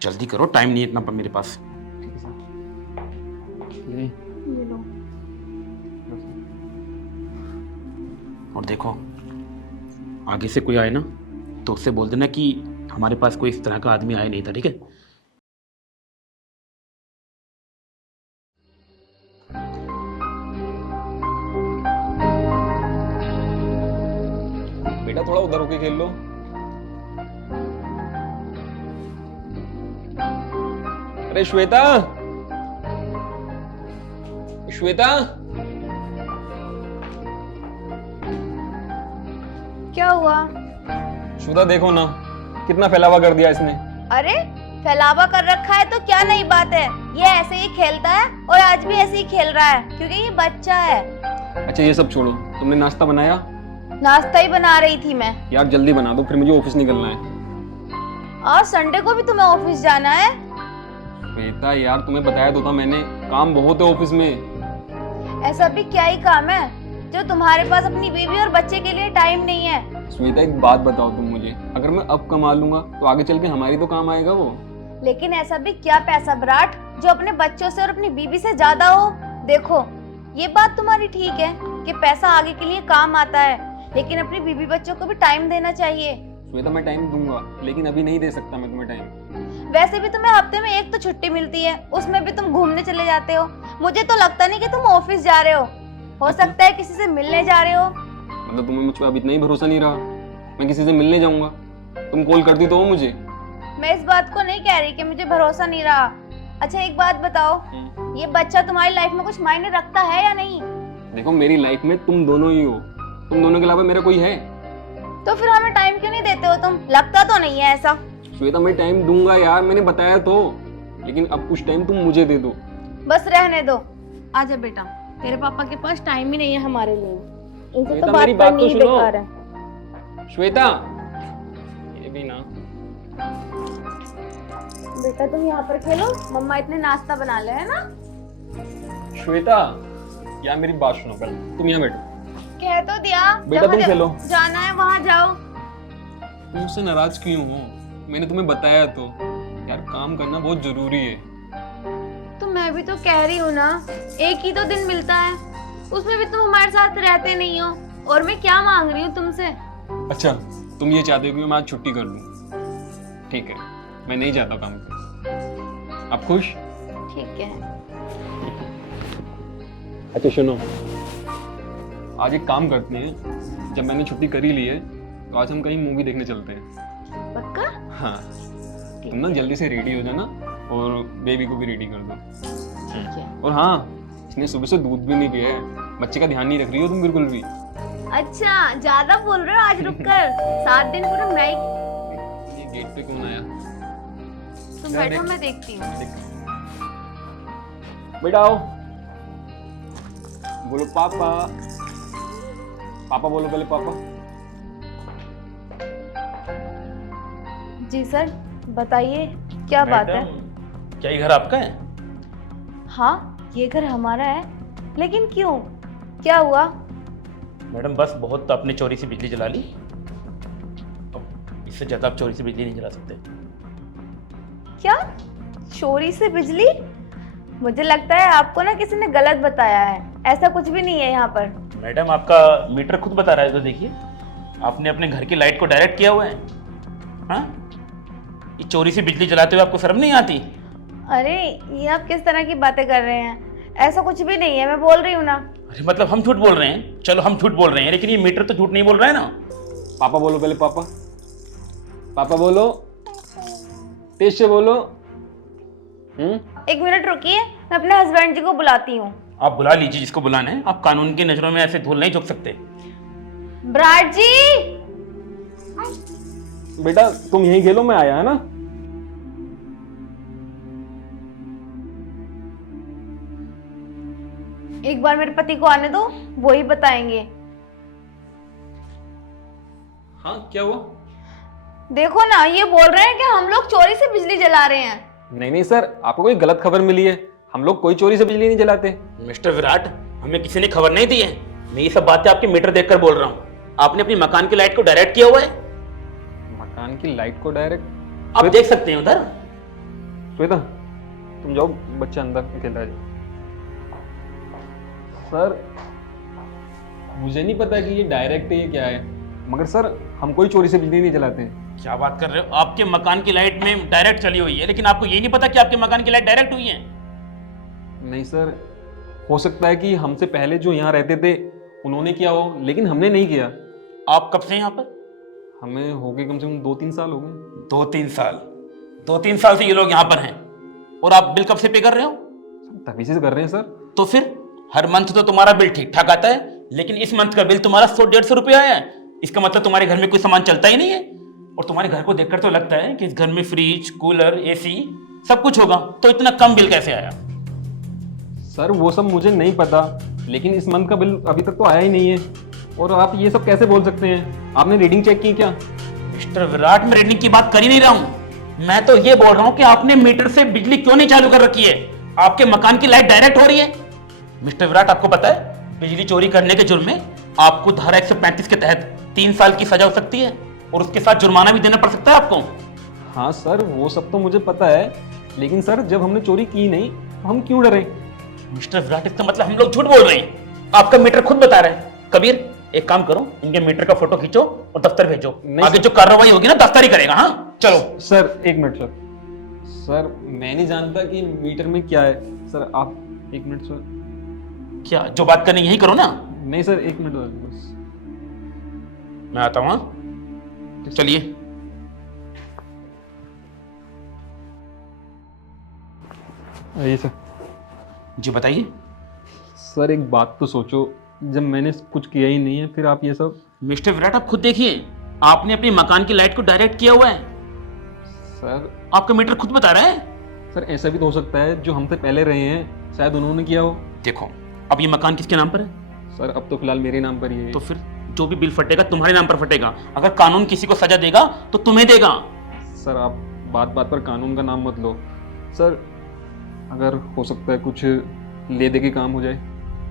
जल्दी करो, टाइम नहीं है इतना पर मेरे पास। ठीक है सर। ये लो। और देखो, आगे से कोई आए ना तो उससे बोल देना कि हमारे पास कोई इस तरह का आदमी आया नहीं था, ठीक है? बेटा थोड़ा उधर होके खेल लो। अरे श्वेता, श्वेता, क्या हुआ? श्वेता देखो ना कितना फैलावा कर दिया इसने। अरे फैलावा कर रखा है तो क्या नई बात है? ये ऐसे ही खेलता है और आज भी ऐसे ही खेल रहा है क्योंकि ये बच्चा है। अच्छा ये सब छोड़ो, तुमने नाश्ता बनाया? नाश्ता ही बना रही थी मैं। यार जल्दी बना दो, फिर मुझे ऑफिस निकलना है। और संडे को भी तुम्हें ऑफिस जाना है? श्वेता यार तुम्हें बताया तो था मैंने, काम बहुत है ऑफिस में। ऐसा भी क्या ही काम है जो तुम्हारे पास अपनी बीवी और बच्चे के लिए टाइम नहीं है? श्वेता एक बात बताओ तुम मुझे, अगर मैं अब कमा लूंगा तो आगे चल के हमारी तो काम आएगा वो। लेकिन ऐसा भी क्या पैसा विराट जो अपने बच्चों से और अपनी बीवी से ज्यादा हो? देखो ये बात तुम्हारी ठीक है कि पैसा आगे के लिए काम आता है, लेकिन अपनी बीवी बच्चों को भी टाइम देना चाहिए। श्वेता मैं टाइम दूंगा, लेकिन अभी नहीं दे सकता मैं तुम्हें टाइम। वैसे भी तुम्हें हफ्ते में एक तो छुट्टी मिलती है, उसमें भी तुम घूमने चले जाते हो। मुझे तो लगता नहीं कि तुम ऑफिस जा रहे हो सकता है किसी से मिलने जा रहे हो। मतलब तुम्हें मुझ पर अब इतना ही भरोसा नहीं रहा? मैं किसी से मिलने जाऊंगा, तुम कॉल करती तो हो मुझे। मैं इस बात को नहीं कह रही कि मुझे भरोसा नहीं रहा। अच्छा एक बात बताओ, ये बच्चा तुम्हारी लाइफ में कुछ मायने रखता है या नहीं? देखो मेरी लाइफ में तुम दोनों ही हो, तुम दोनों के अलावा मेरा कोई है? तो फिर हमें टाइम क्यों नहीं देते हो तुम? लगता तो नहीं है ऐसा। श्वेता मैं टाइम दूंगा यार, मैंने बताया तो, लेकिन अब कुछ टाइम तुम मुझे दे दो। बस रहने दो। आजा बेटा, तेरे पापा के पास टाइम ही नहीं है हमारे लिए। इनसे श्वेता, तो बात मेरी बात करनी तो ही सुनो। बेकार है। श्वेता ये भी ना। बेटा तुम यहाँ पर खेलो, मम्मा इतने नाश्ता बना ले, है ना? श्वेता यार मेरी बात सुनो पहले, तुम यहाँ बैठो। कह तो दिया बेटा, जहाँ तुम खेलो। जाना है वहाँ जाओ। तुम मुझसे नाराज क्यों हो? मैंने तुम्हें बताया तो यार, काम करना बहुत जरूरी है। तो मैं भी तो कह रही हूँ ना, एक ही तो दिन मिलता है, उसमें भी तुम हमारे साथ रहते नहीं हो। और मैं क्या मांग रही हूँ तुमसे? अच्छा तुम ये चाहते हो कि मैं आज छुट्टी कर लूं? ठीक है, मैं नहीं जाता काम पे। आप खुश? ठीक है। अच्छा सुनो, आज एक काम करते हैं, जब मैंने छुट्टी करी ली है तो आज हम कहीं मूवी देखने चलते हैं। पक्का? हाँ तुम ना जल्दी से रेडी हो जाना और बेबी को भी रेडी कर दो। ठीक है। और हाँ, इसने सुबह से दूध भी नहीं पिया है, बच्चे का ध्यान नहीं रख रही हो तुम बिल्कुल भी। अच्छा ज्यादा बोल रहे हो, आज रुक कर 7 दिन पूरा मैं। ये गेट पे कौन आया? तुम बैठो, मैं देखती हूँ। बेटा आओ, बोलो पापा। पापा बोलो पहले, पापा। जी सर बताइए, क्या बात है? क्या ये घर आपका है? हाँ ये घर हमारा है, लेकिन क्यों, क्या हुआ? मैडम बस बहुत तो आपने चोरी से बिजली जला ली, अब इससे ज्यादा आप चोरी से बिजली नहीं जला सकते। क्या चोरी से बिजली? मुझे लगता है आपको ना किसी ने गलत बताया है, ऐसा कुछ भी नहीं है यहाँ पर। मैडम आपका मीटर खुद बता रहा है, तो देखिए आपने अपने घर की लाइट को डायरेक्ट किया हुआ है। हाँ, ये चोरी से बिजली जलाते हुए आपको शर्म नहीं आती? अरे ये आप किस तरह की बातें कर रहे हैं? ऐसा कुछ भी नहीं है, मैं बोल रही हूँ ना। अरे मतलब हम झूठ बोल रहे हैं? चलो हम झूठ बोल रहे हैं, लेकिन ये मीटर तो झूठ नहीं बोल रहा है ना। पापा बोलो पहले, पापा। पापा बोलो, तेज से बोलो। 1 मिनट रुकिए, मैं अपने हस्बैंड जी को बुलाती हूँ। आप बुला लीजिए जिसको बुलाना है, आप कानून की नजरों में ऐसे धूल नहीं झोंक सकते। विराट जी। बेटा तुम यहीं खेलो, मैं आया है ना। एक बार मेरे पति को आने दो, वो ही बताएंगे। हाँ क्या हुआ? देखो ना, ये बोल रहे हैं कि हम लोग चोरी से बिजली जला रहे हैं। नहीं नहीं सर, आपको कोई गलत खबर मिली है, हम लोग कोई चोरी से बिजली नहीं जलाते। मिस्टर विराट, हमें किसी ने खबर नहीं दी है। मैं ये सब बातें आपके मीटर देखकर बोल रहा हूँ। आपने अपनी मकान की लाइट को डायरेक्ट किया हुआ है। मकान की लाइट को डायरेक्ट? आप देख सकते हैं उधर। श्वेता तुम जाओ, बच्चा अंदर अकेला है। सर मुझे नहीं पता कि ये डायरेक्ट है ये क्या है, मगर सर हम कोई चोरी से बिजली नहीं जलाते हैं। क्या बात कर रहे हो? आपके मकान की लाइट में डायरेक्ट चली हुई है, लेकिन आपको ये नहीं पता कि आपके मकान की लाइट डायरेक्ट हुई है? नहीं सर, हो सकता है कि हमसे पहले जो यहाँ रहते थे उन्होंने किया हो, लेकिन हमने नहीं किया। आप कब से यहाँ पर? हमें हो गए कम से कम 2-3 साल हो गए। 2-3 साल? 2-3 साल से ये लोग यहाँ पर हैं, और आप बिल कब से पे कर रहे हो? तभी से कर रहे हैं सर। तो फिर हर मंथ तो तुम्हारा बिल ठीक ठाक आता है, लेकिन इस मंथ का बिल तुम्हारा 100-150 रुपये आया है। इसका मतलब तुम्हारे घर में कोई सामान चलता ही नहीं है। और तुम्हारे घर को देखकर तो लगता है कि इस घर में फ्रिज, कूलर, एसी सब कुछ होगा, तो इतना कम बिल कैसे आया? सर वो सब मुझे नहीं पता, लेकिन इस मंथ का बिल अभी तक तो आया ही नहीं है। और आप ये सब कैसे बोल सकते हैं? आपने रीडिंग चेक की क्या? मिस्टर विराट, मैं रीडिंग की बात कर ही नहीं रहा हूं। मैं तो ये बोल रहा हूं कि आपने मीटर से बिजली क्यों नहीं चालू कर रखी है? आपके मकान की लाइट डायरेक्ट हो रही है। मिस्टर विराट, आपको पता है बिजली चोरी करने के जुर्म में आपको धारा 135 के तहत 3 साल की सजा हो सकती है, और उसके साथ जुर्माना भी देना पड़ सकता है आपको। हाँ सर वो सब तो मुझे पता है, लेकिन सर जब हमने चोरी की नहीं तो हम क्यों डरे? मिस्टर विराट, इसका मतलब हम लोग झूठ बोल रहे हैं। आपका मीटर खुद बता रहा है। कबीर, एक काम करो, इनके मीटर का फोटो खींचो और दफ्तर भेजो। आगे जो कार्रवाई होगी ना दफ्तर ही करेगा। हाँ चलो। सर एक मिनट सर, सर मैं नहीं जानता कि मीटर में क्या है। सर आप एक मिनट सर। क्या जो बात करनी यही करो ना। नहीं सर एक मिनट बस, मैं आता हूँ। चलिए। आइए सर। जी बताइए। सर एक बात तो सोचो, जब मैंने कुछ किया ही नहीं है फिर आप ये सब। मिस्टर विराट, आप खुद देखिए, आपने अपनी मकान की लाइट को डायरेक्ट किया हुआ है। सर आपका मीटर खुद बता रहा है। सर ऐसा भी तो हो सकता है जो हमसे पहले रहे हैं शायद उन्होंने किया हो। देखो, अब ये मकान किसके नाम पर है? सर अब तो फिलहाल मेरे नाम पर ही है। तो फिर जो भी बिल फटेगा तुम्हारे नाम पर फटेगा। अगर कानून किसी को सजा देगा तो तुम्हें देगा। सर आप बात बात पर कानून का नाम मत लो। सर अगर हो सकता है कुछ ले दे के काम हो जाए।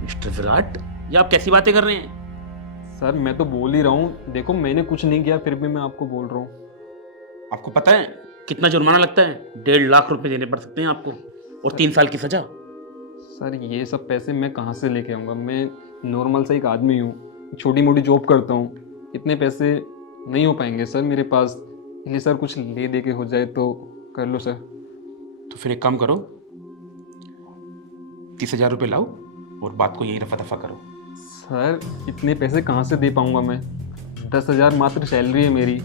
मिस्टर विराट, ये आप कैसी बातें कर रहे हैं? सर मैं तो बोल ही रहा हूँ, देखो मैंने कुछ नहीं किया फिर भी मैं आपको बोल रहा हूँ। आपको पता है कितना जुर्माना लगता है? 1.5 लाख रुपए देने पड़ सकते हैं आपको, और 3 साल की सजा। सर ये सब पैसे मैं कहाँ से लेके आऊँगा? मैं नॉर्मल सा एक आदमी हूँ, छोटी मोटी जॉब करता हूँ, इतने पैसे नहीं हो पाएंगे सर मेरे पास। इसलिए सर कुछ ले दे के हो जाए तो कर लो सर। तो फिर एक काम करो, 30,000 रुपये लाओ और बात को यही रफा दफा करो। सर इतने पैसे कहाँ से दे पाऊँगा मैं? 10,000 मात्र सैलरी है मेरी,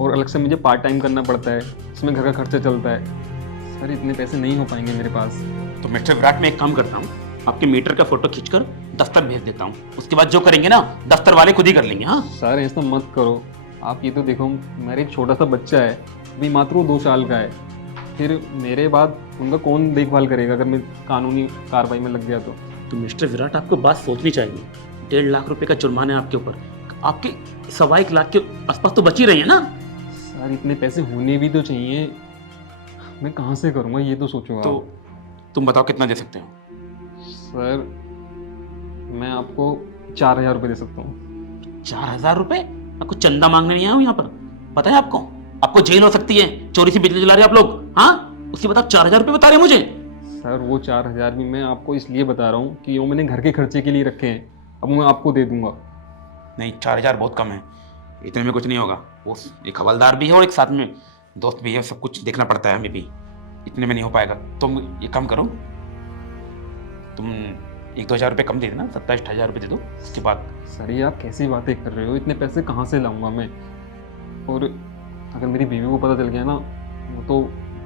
और अलग से मुझे पार्ट टाइम करना पड़ता है, इसमें घर का खर्चा चलता है। सर इतने पैसे नहीं हो पाएंगे मेरे पास। तो मिस्टर विराट, मैं एक काम करता हूँ, आपके मीटर का फोटो खींचकर दफ्तर भेज देता हूँ। उसके बाद जो करेंगे ना दफ्तर वाले खुद ही कर लेंगे। हाँ सर ऐसा मत करो आप। ये तो देखो मेरा एक छोटा सा बच्चा है, अभी मात्र वो 2 साल का है, फिर मेरे बाद उनका कौन देखभाल करेगा अगर मैं कानूनी कार्रवाई में लग गया तो मिस्टर विराट, आपको बात सोचनी चाहिए। 1.5 लाख रुपए का जुर्माना है आपके ऊपर, आपके 1.25 लाख के आसपास तो बच ही रही है ना। सर इतने पैसे होने भी तो चाहिए, मैं कहाँ से करूँगा ये तो सोचो। तो तुम बताओ कितना दे सकते हो? सर मैं आपको 4,000 रुपये दे सकता हूँ। 4,000 रुपए? आपको चंदा मांगने नहीं आया हूँ यहाँ पर, पता है आपको? आपको जेल हो सकती है, चोरी से बिजली जला रहे आप लोग। हाँ, उसके बाद आप 4,000 रुपये बता रहे मुझे। सर वो 4,000 भी मैं आपको इसलिए बता रहा हूँ कि वो मैंने घर के खर्चे के लिए रखे हैं, अब मैं आपको दे दूंगा। नहीं, 4,000 बहुत कम है, इतने में कुछ नहीं होगा। वो एक हवलदार भी है और एक साथ में दोस्त भी है, सब कुछ देखना पड़ता है हमें भी, इतने में नहीं हो पाएगा। तुम ये काम करो, तुम 1-2 हज़ार रुपये कम दे देना, 27-28 रुपये दे दो। उसके बाद सर ये आप कैसी बातें कर रहे हो? इतने पैसे कहाँ से लाऊंगा मैं? और अगर मेरी बीवी को पता चल गया ना, वो तो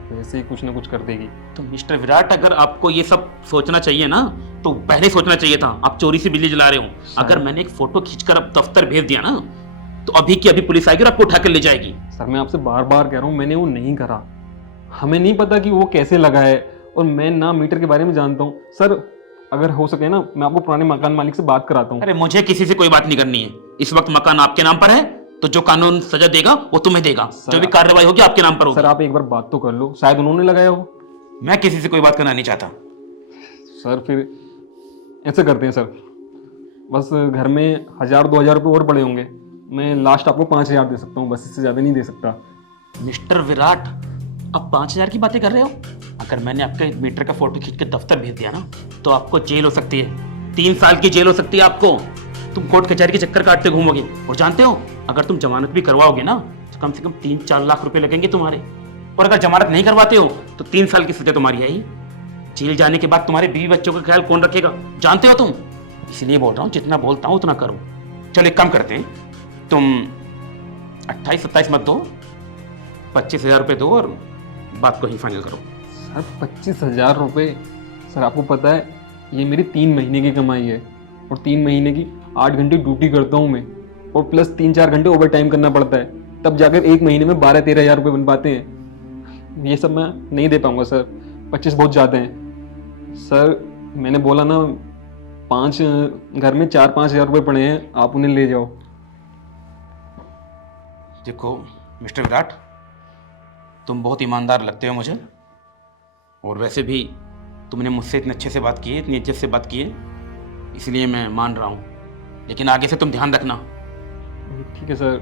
वैसे ही कुछ ना कुछ कर देगी। तो मिस्टर विराट, अगर आपको ये सब सोचना चाहिए ना तो पहले सोचना चाहिए था। आप चोरी से बिजली जला रहे हो। अगर मैंने एक फोटो खींचकर अब दफ्तर भेज दिया ना तो अभी की अभी पुलिस आएगी और आपको उठा कर ले जाएगी। सर मैं आपसे बार बार कह रहा हूँ मैंने वो नहीं करा, हमें नहीं पता कि वो कैसे लगा है, और मैं ना मीटर के बारे में जानता हूँ। सर अगर हो सके ना मैं आपको पुराने मकान मालिक से बात कराता हूँ। अरे मुझे किसी से कोई बात नहीं करनी है। इस वक्त मकान आपके नाम पर है, तो जो कानून सजा देगा वो तुम्हें देगा। जो भी कार्रवाई होगी आपके नाम पर होगी। सर आप एक बार बात तो कर लो, शायद उन्होंने लगाया हो। मैं किसी से कोई बात करना नहीं चाहता। सर फिर ऐसे करते हैं सर, बस घर में 1,000-2,000 रुपये और पड़े होंगे, मैं लास्ट आपको 5,000 दे सकता हूँ, बस इससे ज़्यादा नहीं दे सकता। मिस्टर विराट, अब 5,000 की बातें कर रहे हो? अगर मैंने आपके मीटर का फोटो खींच के दफ्तर भेज दिया ना तो आपको जेल हो सकती है, 3 साल की जेल हो सकती है आपको। तुम कोर्ट कचहरी के चक्कर काटते घूमोगे। और जानते हो, अगर तुम जमानत भी करवाओगे ना तो कम से कम 3-4 लाख रुपए लगेंगे तुम्हारे। और अगर जमानत नहीं करवाते हो तो 3 साल की सजा तुम्हारी आई। जेल जाने के बाद तुम्हारे बीवी बच्चों का ख्याल कौन रखेगा, जानते हो तुम? इसलिए बोल रहा हूँ, जितना बोलता हूँ उतना करो। चलो एक काम करते हैं, तुम 28-27 मत दो, 25,000 रुपये दो और बात को ही फाइनल करो। सर 25,000 रुपये? सर आपको पता है ये मेरी 3 महीने की कमाई है, और 3 महीने की 8 घंटे ड्यूटी करता हूँ मैं, और प्लस 3-4 घंटे ओवर टाइम करना पड़ता है, तब जाकर 1 महीने में 12-13 हज़ार रुपये बन पाते हैं। ये सब मैं नहीं दे पाऊँगा सर, 25 बहुत ज़्यादा हैं। सर मैंने बोला ना, 5 घर में 4-5 हज़ार रुपये पड़े हैं, आप उन्हें ले जाओ। देखो मिस्टर विराट, तुम बहुत ईमानदार लगते हो मुझे, और वैसे भी तुमने मुझसे इतने अच्छे से बात की है, इतनी इज्जत से बात की है, इसलिए मैं मान रहा हूँ। लेकिन आगे से तुम ध्यान रखना। ठीक है सर,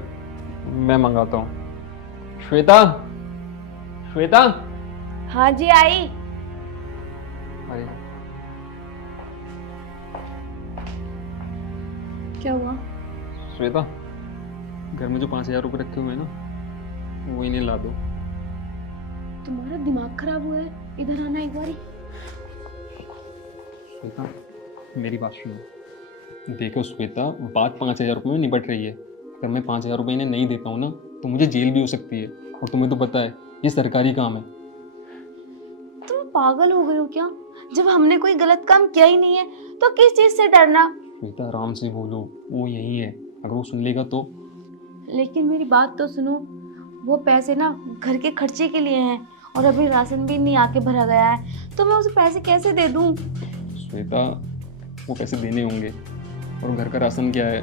मैं मंगाता हूँ। श्वेता, श्वेता। हाँ जी आई। अरे क्या हुआ? श्वेता, घर में जो 5,000 रुपये रखे हुए हैं ना, वो इन्हें ला दो। तुम्हारा दिमाग खराब हुआ है, इधर आना एक बारी। श्वेता मेरी बात सुनो। देखो श्वेता, बात 5,000 रुपये में निपट रही है। अगर मैं 5,000 रुपये इन्हें नहीं देता हूँ ना तो मुझे जेल भी हो सकती है, और तुम्हें तो पता है ये सरकारी काम है। तुम पागल हो गए हो क्या? जब हमने कोई गलत काम किया ही नहीं है तो किस चीज से डरना? श्वेता आराम से बोलो, वो यही है, अगर वो सुन लेगा तो। लेकिन मेरी बात तो सुनो, वो पैसे ना घर के खर्चे के लिए हैं, और अभी राशन भी नहीं आके भरा गया है, तो मैं उसे पैसे कैसे दे दूं? श्वेता वो पैसे देने होंगे, और घर का राशन क्या है,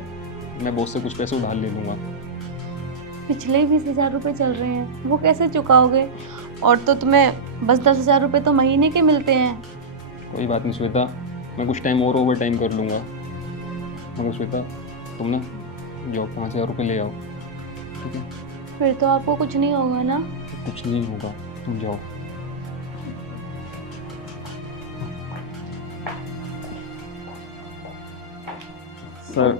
मैं बॉस से कुछ पैसे उधार ले लूँगा। पिछले 20,000 रुपये चल रहे हैं, वो कैसे चुकाओगे? और तो तुम्हें बस 10,000 रुपये तो महीने के मिलते हैं। कोई बात नहीं श्वेता, मैं कुछ टाइम और ओवर टाइम कर लूँगा। मगर श्वेता तुम ना जाओ, 5,000 रुपये ले आओ, ठीक है? फिर तो आपको कुछ नहीं होगा ना? कुछ नहीं होगा, तुम जाओ। सर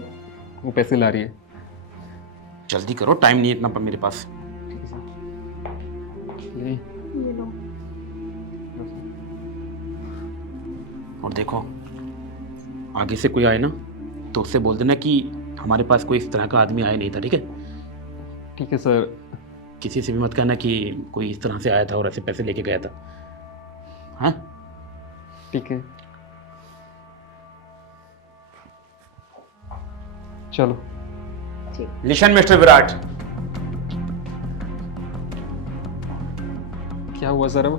वो पैसे ला रही है। जल्दी करो, टाइम नहीं है इतना मेरे पास। ठीक है सर। ले। ये लो। और देखो, आगे से कोई आए ना तो उससे बोल देना कि हमारे पास कोई इस तरह का आदमी आया नहीं था, ठीक है? ठीक है सर। किसी से भी मत कहना कि कोई इस तरह से आया था और ऐसे पैसे लेके गया था। हाँ ठीक है, चलो। लिशन मिस्टर विराट, क्या हुआ सर अब?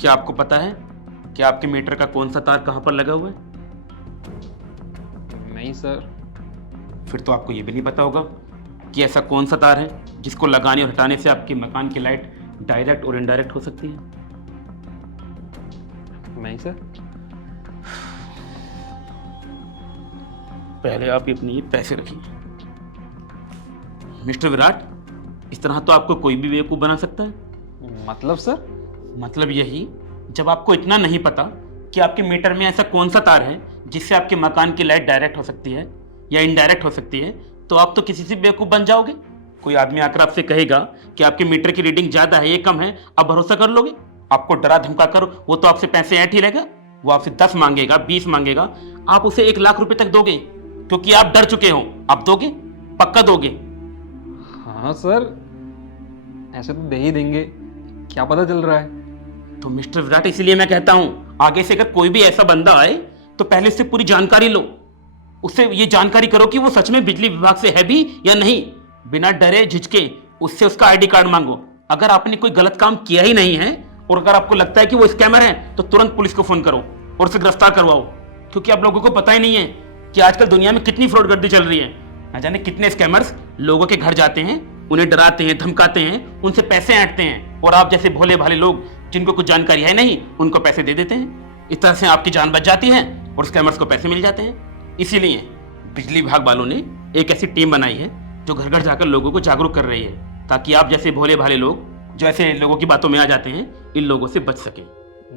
क्या आपको पता है कि आपके मीटर का कौन सा तार कहाँ पर लगा हुआ है? नहीं सर। फिर तो आपको ये भी नहीं पता होगा कि ऐसा कौन सा तार है जिसको लगाने और हटाने से आपके मकान की लाइट डायरेक्ट और इनडायरेक्ट हो सकती है। नहीं सर। पहले आप अपने ये पैसे रखिए। मिस्टर विराट, इस तरह तो आपको कोई भी बेवकूफ़ बना सकता है। मतलब सर? मतलब यही, जब आपको इतना नहीं पता कि आपके मीटर में ऐसा कौन सा तार है जिससे आपके मकान की लाइट डायरेक्ट हो सकती है या इनडायरेक्ट हो सकती है, तो आप तो किसी से बेवकूफ़ बन जाओगे। कोई आदमी आकर आपसे कहेगा कि आपके मीटर की रीडिंग ज़्यादा है, ये कम है, आप भरोसा कर लोगे? आपको डरा धमका कर वो तो आपसे पैसे ऐंठ ही लेगा। वो आपसे 10 मांगेगा, 20 मांगेगा, आप उसे 1 लाख रुपए तक दोगे क्योंकि आप डर चुके हो। आप दोगे? पक्का दोगे? हाँ सर, ऐसे तो दे ही देंगे, क्या पता चल रहा है। तो मिस्टर विराट, इसलिए मैं कहता हूं, आगे से अगर कोई भी ऐसा बंदा आए तो पहले उससे पूरी जानकारी लो। उससे ये जानकारी करो कि वो सच में बिजली विभाग से है भी या नहीं। बिना डरे झिझके उससे उसका आईडी कार्ड मांगो। अगर आपने कोई गलत काम किया ही नहीं है और अगर आपको लगता है कि वो स्कैमर है तो तुरंत पुलिस को फोन करो और उसे गिरफ्तार करवाओ, क्योंकि आप लोगों को पता ही नहीं है कि आजकल दुनिया में कितनी फ्रॉडगर्दी चल रही है। ना जाने कितने स्कैमर्स लोगों के घर जाते हैं, उन्हें डराते हैं, धमकाते हैं, उनसे पैसे ऐंठते हैं और आप जैसे भोले भाले लोग जिनको कुछ जानकारी है नहीं उनको पैसे दे देते हैं। इस तरह से आपकी जान बच जाती है और स्कैमर्स को पैसे मिल जाते हैं। इसीलिए बिजली विभाग वालों ने एक ऐसी टीम बनाई है जो घर घर जाकर लोगों को जागरूक कर रही है, ताकि आप जैसे भोले भाले लोग जो ऐसे लोगों की बातों में आ जाते हैं, इन लोगों से बच सकें।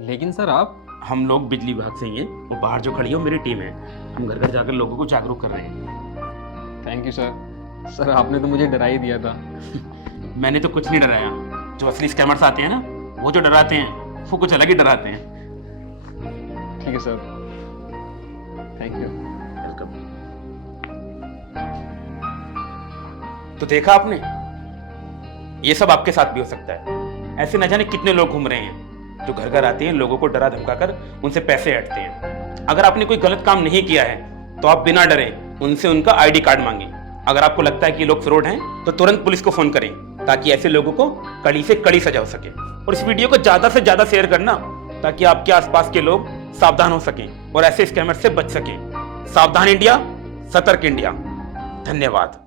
लेकिन सर आप हम लोग बिजली विभाग से ही हैं, वो बाहर जो खड़ी है वो मेरी टीम है। हम घर घर जाकर लोगों को जागरूक कर रहे हैं। Thank you sir. सर आपने तो मुझे डरा ही दिया था। मैंने तो कुछ नहीं डराया। जो असली स्कैमर्स आते हैं ना, वो जो डराते हैं वो कुछ अलग ही डराते हैं। ठीक है सर, थैंक यू। वेलकम। तो देखा आपने, ये सब आपके साथ भी हो सकता है। ऐसे न जाने कितने लोग घूम रहे हैं जो घर घर आते हैं, लोगों को डरा धमकाकर उनसे पैसे हटते हैं। अगर आपने कोई गलत काम नहीं किया है तो आप बिना डरे उनसे उनका आईडी कार्ड मांगे। अगर आपको लगता है कि ये लोग फ्रॉड हैं तो तुरंत पुलिस को फोन करें, ताकि ऐसे लोगों को कड़ी से कड़ी सजा हो सके। और इस वीडियो को ज्यादा से ज्यादा शेयर करना, ताकि आपके आसपास के लोग सावधान हो सकें और ऐसे स्कैमर से बच सकें। सावधान इंडिया, सतर्क इंडिया। धन्यवाद।